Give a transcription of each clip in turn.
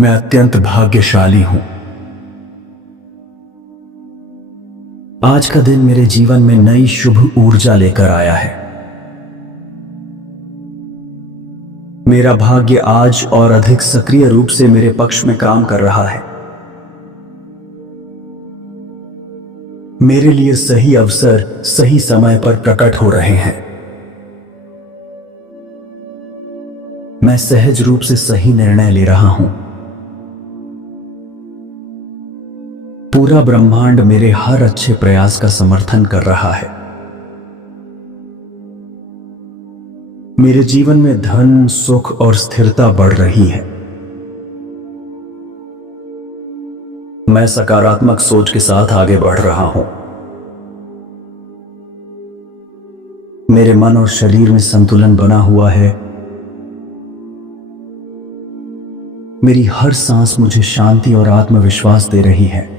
मैं अत्यंत भाग्यशाली हूं। आज का दिन मेरे जीवन में नई शुभ ऊर्जा लेकर आया है। मेरा भाग्य आज और अधिक सक्रिय रूप से मेरे पक्ष में काम कर रहा है। मेरे लिए सही अवसर सही समय पर प्रकट हो रहे हैं। मैं सहज रूप से सही निर्णय ले रहा हूं। पूरा ब्रह्मांड मेरे हर अच्छे प्रयास का समर्थन कर रहा है। मेरे जीवन में धन, सुख और स्थिरता बढ़ रही है। मैं सकारात्मक सोच के साथ आगे बढ़ रहा हूं। मेरे मन और शरीर में संतुलन बना हुआ है। मेरी हर सांस मुझे शांति और आत्मविश्वास दे रही है।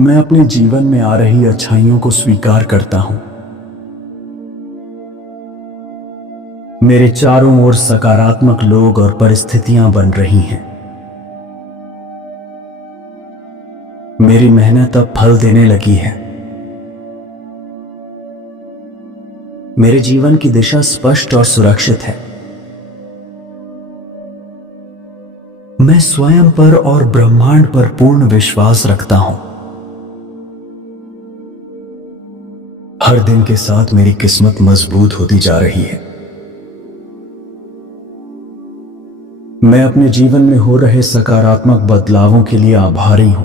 मैं अपने जीवन में आ रही अच्छाइयों को स्वीकार करता हूं। मेरे चारों ओर सकारात्मक लोग और परिस्थितियां बन रही हैं। मेरी मेहनत अब फल देने लगी है। मेरे जीवन की दिशा स्पष्ट और सुरक्षित है। मैं स्वयं पर और ब्रह्मांड पर पूर्ण विश्वास रखता हूं। हर दिन के साथ मेरी किस्मत मजबूत होती जा रही है। मैं अपने जीवन में हो रहे सकारात्मक बदलावों के लिए आभारी हूं।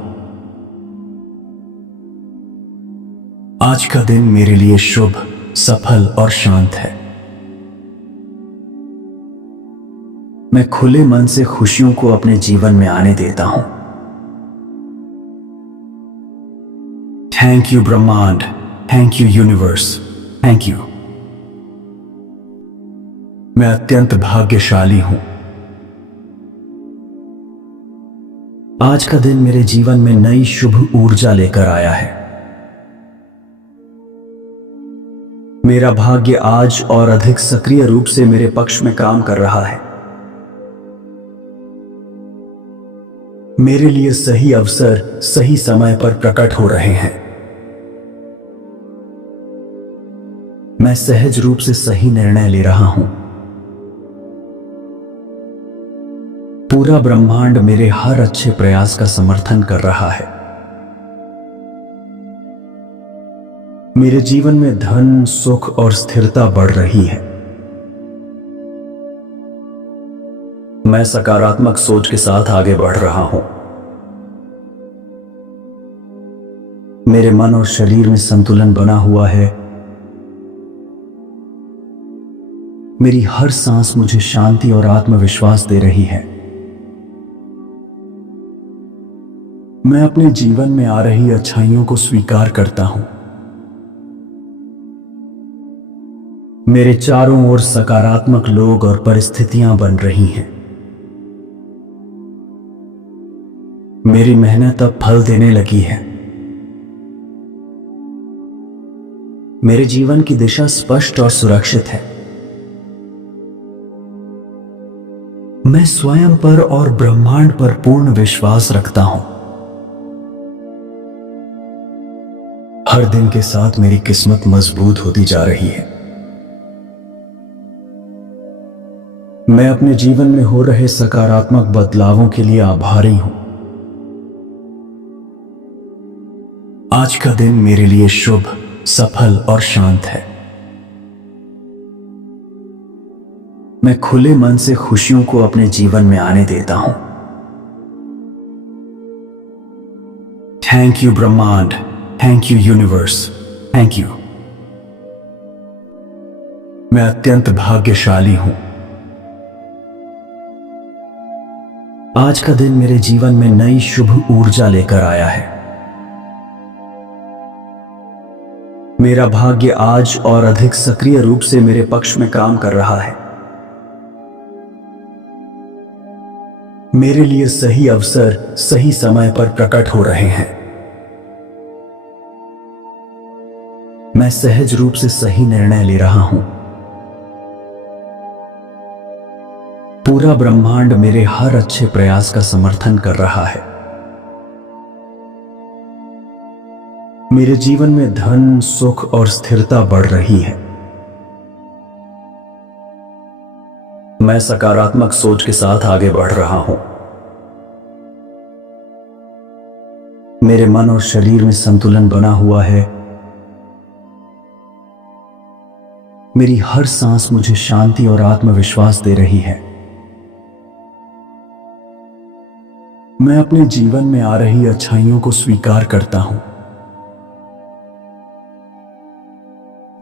आज का दिन मेरे लिए शुभ, सफल और शांत है। मैं खुले मन से खुशियों को अपने जीवन में आने देता हूं। थैंक यू ब्रह्मांड, thank you universe, thank you. मैं अत्यंत भाग्यशाली हूं। आज का दिन मेरे जीवन में नई शुभ ऊर्जा लेकर आया है। मेरा भाग्य आज और अधिक सक्रिय रूप से मेरे पक्ष में काम कर रहा है। मेरे लिए सही अवसर सही समय पर प्रकट हो रहे हैं। मैं सहज रूप से सही निर्णय ले रहा हूं। पूरा ब्रह्मांड मेरे हर अच्छे प्रयास का समर्थन कर रहा है। मेरे जीवन में धन, सुख और स्थिरता बढ़ रही है। मैं सकारात्मक सोच के साथ आगे बढ़ रहा हूं। मेरे मन और शरीर में संतुलन बना हुआ है। मेरी हर सांस मुझे शांति और आत्मविश्वास दे रही है। मैं अपने जीवन में आ रही अच्छाइयों को स्वीकार करता हूं। मेरे चारों ओर सकारात्मक लोग और परिस्थितियां बन रही हैं। मेरी मेहनत अब फल देने लगी है। मेरे जीवन की दिशा स्पष्ट और सुरक्षित है। मैं स्वयं पर और ब्रह्मांड पर पूर्ण विश्वास रखता हूं। हर दिन के साथ मेरी किस्मत मजबूत होती जा रही है। मैं अपने जीवन में हो रहे सकारात्मक बदलावों के लिए आभारी हूं। आज का दिन मेरे लिए शुभ, सफल और शांत है। मैं खुले मन से खुशियों को अपने जीवन में आने देता हूं। थैंक यू ब्रह्मांड, thank you universe, thank you. मैं अत्यंत भाग्यशाली हूं। आज का दिन मेरे जीवन में नई शुभ ऊर्जा लेकर आया है। मेरा भाग्य आज और अधिक सक्रिय रूप से मेरे पक्ष में काम कर रहा है। मेरे लिए सही अवसर सही समय पर प्रकट हो रहे हैं। मैं सहज रूप से सही निर्णय ले रहा हूं। पूरा ब्रह्मांड मेरे हर अच्छे प्रयास का समर्थन कर रहा है। मेरे जीवन में धन, सुख और स्थिरता बढ़ रही है। मैं सकारात्मक सोच के साथ आगे बढ़ रहा हूं। मेरे मन और शरीर में संतुलन बना हुआ है। मेरी हर सांस मुझे शांति और आत्मविश्वास दे रही है। मैं अपने जीवन में आ रही अच्छाइयों को स्वीकार करता हूं।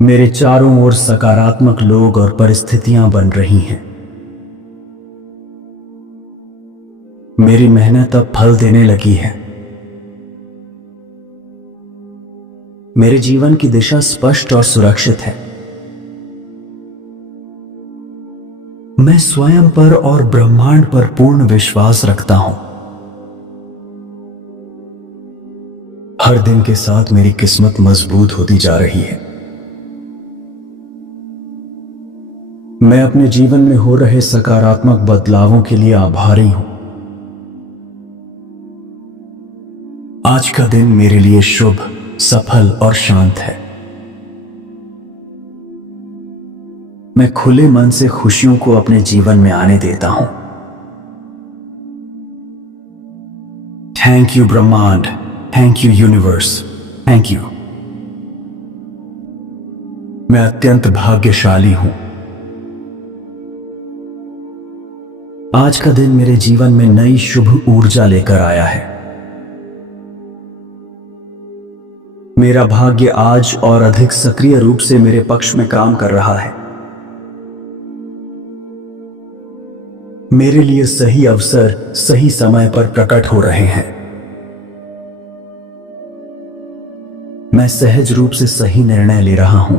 मेरे चारों ओर सकारात्मक लोग और परिस्थितियां बन रही हैं। मेरी मेहनत अब फल देने लगी है। मेरे जीवन की दिशा स्पष्ट और सुरक्षित है। मैं स्वयं पर और ब्रह्मांड पर पूर्ण विश्वास रखता हूं। हर दिन के साथ मेरी किस्मत मजबूत होती जा रही है। मैं अपने जीवन में हो रहे सकारात्मक बदलावों के लिए आभारी हूं। आज का दिन मेरे लिए शुभ, सफल और शांत है। मैं खुले मन से खुशियों को अपने जीवन में आने देता हूं। थैंक यू ब्रह्मांड, thank you universe, thank you. मैं अत्यंत भाग्यशाली हूं। आज का दिन मेरे जीवन में नई शुभ ऊर्जा लेकर आया है। मेरा भाग्य आज और अधिक सक्रिय रूप से मेरे पक्ष में काम कर रहा है। मेरे लिए सही अवसर सही समय पर प्रकट हो रहे हैं। मैं सहज रूप से सही निर्णय ले रहा हूं।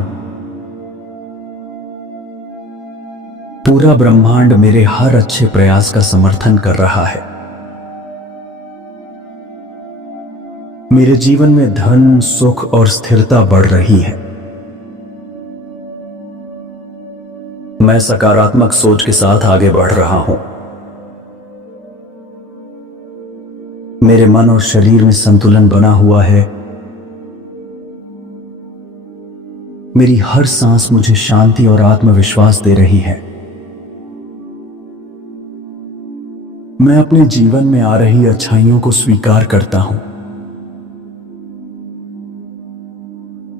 पूरा ब्रह्मांड मेरे हर अच्छे प्रयास का समर्थन कर रहा है। मेरे जीवन में धन, सुख और स्थिरता बढ़ रही है। मैं सकारात्मक सोच के साथ आगे बढ़ रहा हूं। मेरे मन और शरीर में संतुलन बना हुआ है। मेरी हर सांस मुझे शांति और आत्मविश्वास दे रही है। मैं अपने जीवन में आ रही अच्छाइयों को स्वीकार करता हूं।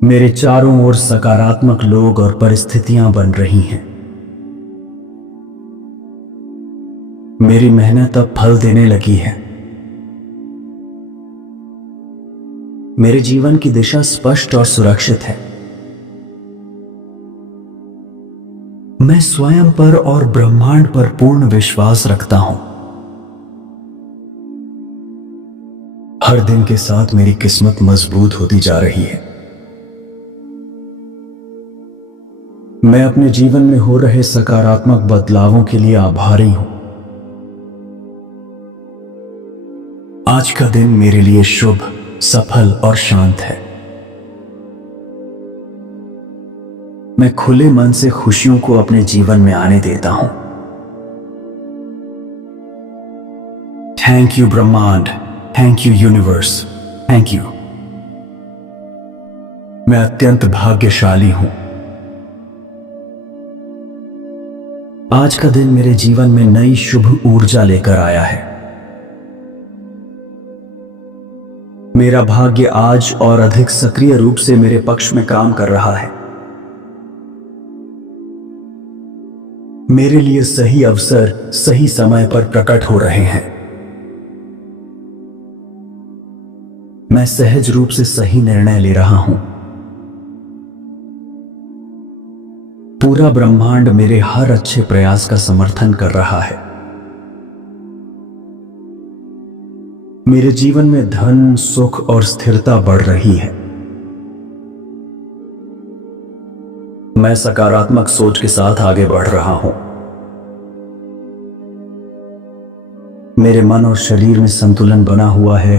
मेरे चारों ओर सकारात्मक लोग और परिस्थितियां बन रही हैं। मेरी मेहनत अब फल देने लगी है। मेरे जीवन की दिशा स्पष्ट और सुरक्षित है। मैं स्वयं पर और ब्रह्मांड पर पूर्ण विश्वास रखता हूं। हर दिन के साथ मेरी किस्मत मजबूत होती जा रही है। मैं अपने जीवन में हो रहे सकारात्मक बदलावों के लिए आभारी हूं। आज का दिन मेरे लिए शुभ, सफल और शांत है। मैं खुले मन से खुशियों को अपने जीवन में आने देता हूं। थैंक यू ब्रह्मांड, thank you universe, thank you. मैं अत्यंत भाग्यशाली हूं। आज का दिन मेरे जीवन में नई शुभ ऊर्जा लेकर आया है। मेरा भाग्य आज और अधिक सक्रिय रूप से मेरे पक्ष में काम कर रहा है। मेरे लिए सही अवसर सही समय पर प्रकट हो रहे हैं। मैं सहज रूप से सही निर्णय ले रहा हूं। पूरा ब्रह्मांड मेरे हर अच्छे प्रयास का समर्थन कर रहा है। मेरे जीवन में धन, सुख और स्थिरता बढ़ रही है। मैं सकारात्मक सोच के साथ आगे बढ़ रहा हूं। मेरे मन और शरीर में संतुलन बना हुआ है।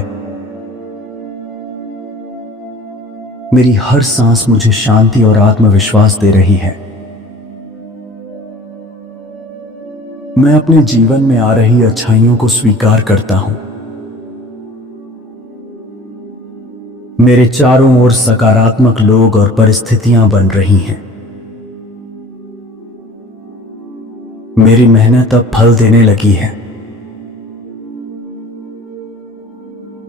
मेरी हर सांस मुझे शांति और आत्मविश्वास दे रही है। मैं अपने जीवन में आ रही अच्छाइयों को स्वीकार करता हूं। मेरे चारों ओर सकारात्मक लोग और परिस्थितियां बन रही हैं। मेरी मेहनत अब फल देने लगी है।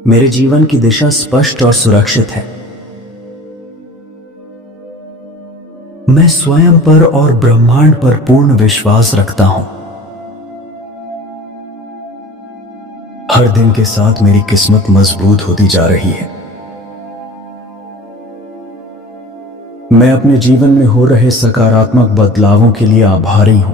मेरे जीवन की दिशा स्पष्ट और सुरक्षित है। मैं स्वयं पर और ब्रह्मांड पर पूर्ण विश्वास रखता हूं। हर दिन के साथ मेरी किस्मत मजबूत होती जा रही है। मैं अपने जीवन में हो रहे सकारात्मक बदलावों के लिए आभारी हूं।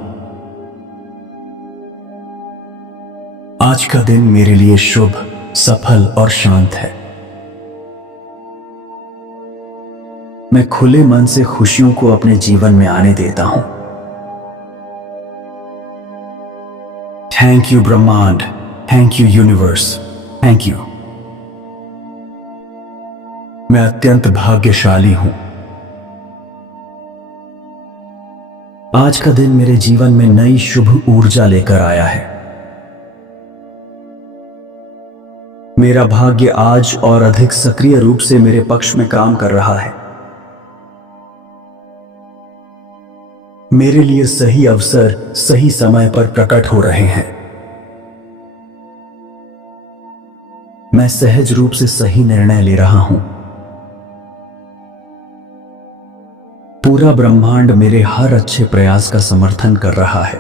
आज का दिन मेरे लिए शुभ, सफल और शांत है। मैं खुले मन से खुशियों को अपने जीवन में आने देता हूं। थैंक यू ब्रह्मांड, thank you universe, thank you. मैं अत्यंत भाग्यशाली हूं। आज का दिन मेरे जीवन में नई शुभ ऊर्जा लेकर आया है। मेरा भाग्य आज और अधिक सक्रिय रूप से मेरे पक्ष में काम कर रहा है। मेरे लिए सही अवसर सही समय पर प्रकट हो रहे हैं। मैं सहज रूप से सही निर्णय ले रहा हूं। पूरा ब्रह्मांड मेरे हर अच्छे प्रयास का समर्थन कर रहा है।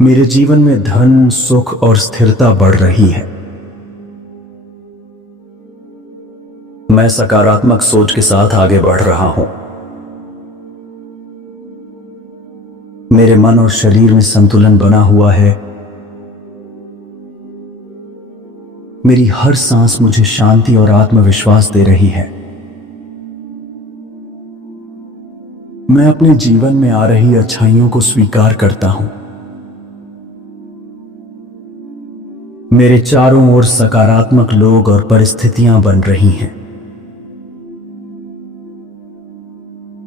मेरे जीवन में धन, सुख और स्थिरता बढ़ रही है। मैं सकारात्मक सोच के साथ आगे बढ़ रहा हूं। मेरे मन और शरीर में संतुलन बना हुआ है। मेरी हर सांस मुझे शांति और आत्मविश्वास दे रही है। मैं अपने जीवन में आ रही अच्छाइयों को स्वीकार करता हूं। मेरे चारों ओर सकारात्मक लोग और परिस्थितियां बन रही हैं।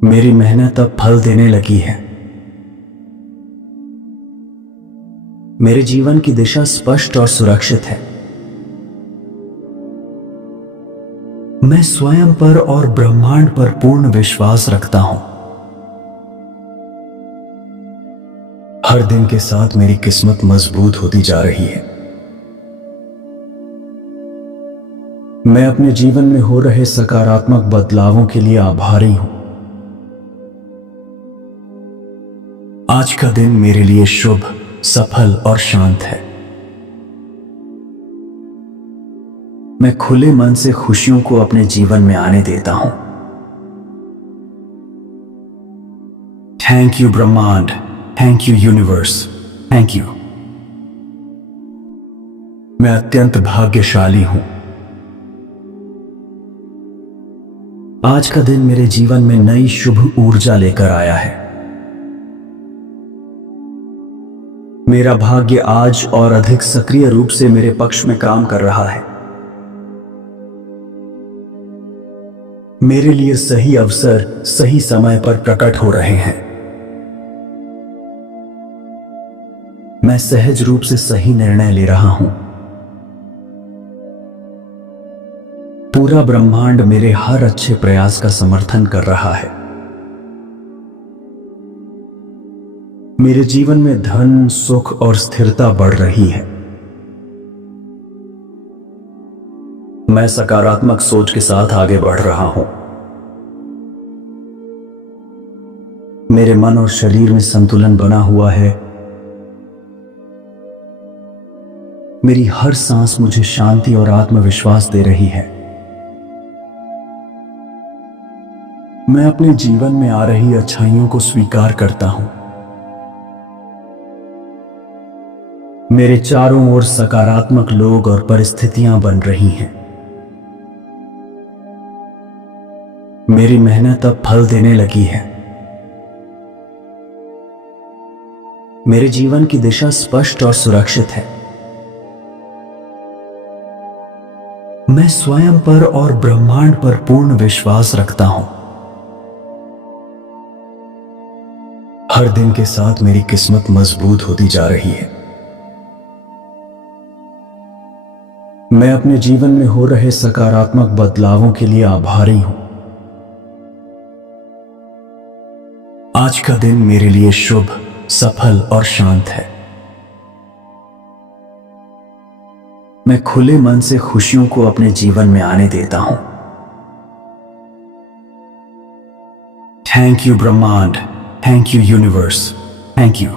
मेरी मेहनत अब फल देने लगी है। मेरे जीवन की दिशा स्पष्ट और सुरक्षित है। मैं स्वयं पर और ब्रह्मांड पर पूर्ण विश्वास रखता हूं। हर दिन के साथ मेरी किस्मत मजबूत होती जा रही है। मैं अपने जीवन में हो रहे सकारात्मक बदलावों के लिए आभारी हूं। आज का दिन मेरे लिए शुभ, सफल और शांत है। मैं खुले मन से खुशियों को अपने जीवन में आने देता हूं। थैंक यू ब्रह्मांड, thank you universe, thank you. मैं अत्यंत भाग्यशाली हूं। आज का दिन मेरे जीवन में नई शुभ ऊर्जा लेकर आया है। मेरा भाग्य आज और अधिक सक्रिय रूप से मेरे पक्ष में काम कर रहा है। मेरे लिए सही अवसर सही समय पर प्रकट हो रहे हैं। मैं सहज रूप से सही निर्णय ले रहा हूं। पूरा ब्रह्मांड मेरे हर अच्छे प्रयास का समर्थन कर रहा है। मेरे जीवन में धन, सुख और स्थिरता बढ़ रही है। मैं सकारात्मक सोच के साथ आगे बढ़ रहा हूं। मेरे मन और शरीर में संतुलन बना हुआ है। मेरी हर सांस मुझे शांति और आत्मविश्वास दे रही है। मैं अपने जीवन में आ रही अच्छाइयों को स्वीकार करता हूं। मेरे चारों ओर सकारात्मक लोग और परिस्थितियां बन रही हैं। मेरी मेहनत अब फल देने लगी है। मेरे जीवन की दिशा स्पष्ट और सुरक्षित है। मैं स्वयं पर और ब्रह्मांड पर पूर्ण विश्वास रखता हूं। हर दिन के साथ मेरी किस्मत मजबूत होती जा रही है। मैं अपने जीवन में हो रहे सकारात्मक बदलावों के लिए आभारी हूं। आज का दिन मेरे लिए शुभ, सफल और शांत है। मैं खुले मन से खुशियों को अपने जीवन में आने देता हूं। थैंक यू ब्रह्मांड, thank you universe, thank you.